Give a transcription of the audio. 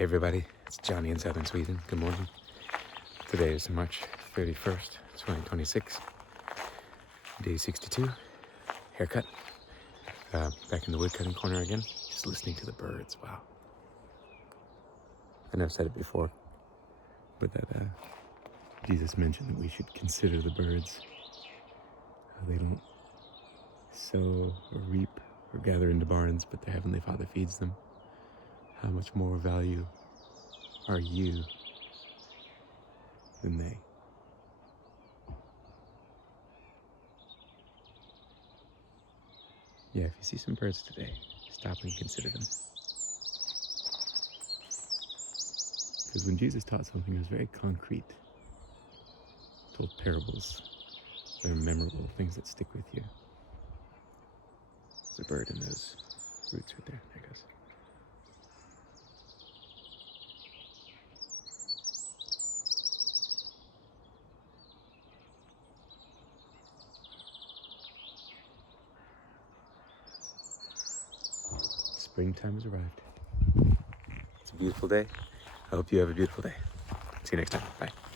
Hey everybody, it's Johnny in southern Sweden. Good morning. Today is March 31st, 2026. Day 62. Haircut. Back in the woodcutting corner again. Just listening to the birds. Wow. I know I've said it before, but that Jesus mentioned that we should consider the birds. They don't sow or reap or gather into barns, but their Heavenly Father feeds them. How much more value are you than they? Yeah, if you see some birds today, stop and consider them. Because when Jesus taught something, it was very concrete. He told parables. They're memorable, things that stick with you. There's a bird in those roots right there. There it goes. Springtime has arrived. It's a beautiful day. I hope you have a beautiful day. See you next time. Bye.